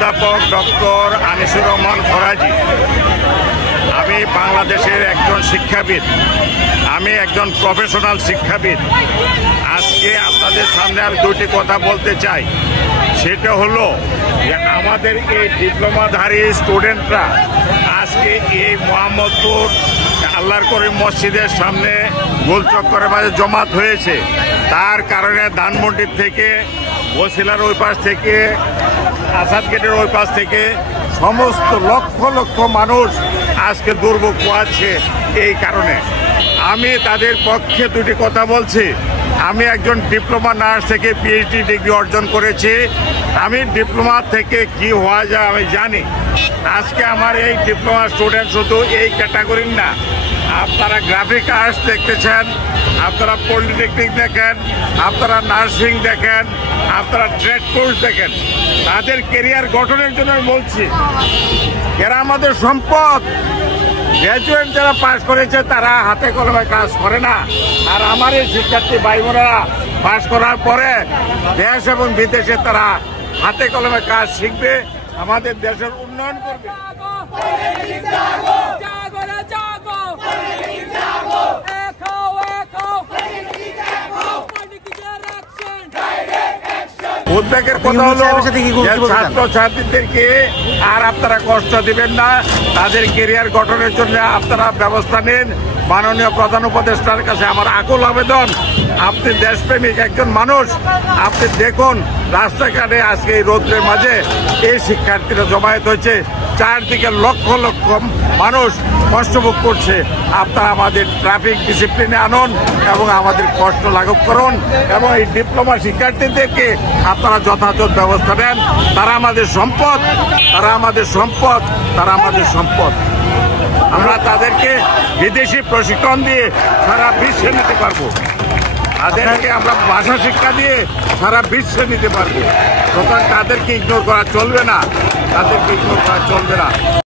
অধ্যাপক ডক্টর আনিসুর রহমান ফরাজি। আমি বাংলাদেশের একজন শিক্ষাবিদ, আমি একজন প্রফেশনাল শিক্ষাবিদ। আজকে আপনাদের সামনে আমি দুটি কথা বলতে চাই। সেটা হলো যে আমাদের এই ডিপ্লোমাধারী স্টুডেন্টরা আজকে এই মোহাম্মদপুর আল্লাহর করিম মসজিদের সামনে গোলচক্করের মাঝে জমাত হয়েছে। তার কারণে ধানমন্ডির থেকে, বসিলার ওই পাশ থেকে, আসাদ গেটের ওই পাশ থেকে সমস্ত লক্ষ লক্ষ মানুষ আজকে দুর্ভোগ পোহাচ্ছে। এই কারণে আমি তাদের পক্ষে দুটি কথা বলছি। আমি একজন ডিপ্লোমা নার্স থেকে পিএইচডি ডিগ্রি অর্জন করেছি। আমি ডিপ্লোমা থেকে কি হওয়া যায় আমি জানি। আজকে আমার এই ডিপ্লোমা স্টুডেন্ট শুধু এই ক্যাটাগরির না, আপনারা গ্রাফিক আর্টস দেখতেছেন, আপনারা পলিটেকনিক দেখেন, আপনারা নার্সিং দেখেন, আপনারা ট্রেড কোর্স দেখেন, তাদের কেরিয়ার গঠনের জন্য আমি বলছি এরা আমাদের সম্পদ। গ্র্যাজুয়েট যারা পাশ করেছে তারা হাতে কলমে কাজ করে না। আর আমার এই শিক্ষার্থী ভাই বোনেরা পাশ করার পরে দেশ এবং বিদেশে তারা হাতে কলমে কাজ শিখবে, আমাদের দেশের উন্নয়ন করবে। উদ্বেগের কথা হলো ছাত্র ছাত্রীদেরকে আর আপনারা কষ্ট দিবেন না, তাদের কেরিয়ার গঠনের জন্য আপনারা ব্যবস্থা নিন। মাননীয় প্রধান উপদেষ্টার কাছে আমার আকুল আবেদন, আপনি দেশপ্রেমিক একজন মানুষ, আপনি দেখুন রাস্তাঘাটে আজকে এই রৌদ্রের মাঝে এই শিক্ষার্থীরা জমায়েত হয়েছে, চারদিকে লক্ষ লক্ষ মানুষ কষ্টভোগ করছে। আপনারা আমাদের ট্রাফিক ডিসিপ্লিনে আনুন এবং আমাদের কষ্ট লাঘব করুন এবং এই ডিপ্লোমা শিক্ষার্থীদেরকে আপনারা যথাযথ ব্যবস্থা নেন। তারা আমাদের সম্পদ, তারা আমাদের সম্পদ, তারা আমাদের সম্পদ। আমরা তাদেরকে বিদেশি প্রশিক্ষণ দিয়ে সারা বিশ্বে নিতে পারবো, তাদেরকে আমরা ভাষা শিক্ষা দিয়ে সারা বিশ্বে নিতে পারবো। সুতরাং তাদেরকে ইগনোর করা চলবে না, তাদেরকে ইগনোর করা চলবে না।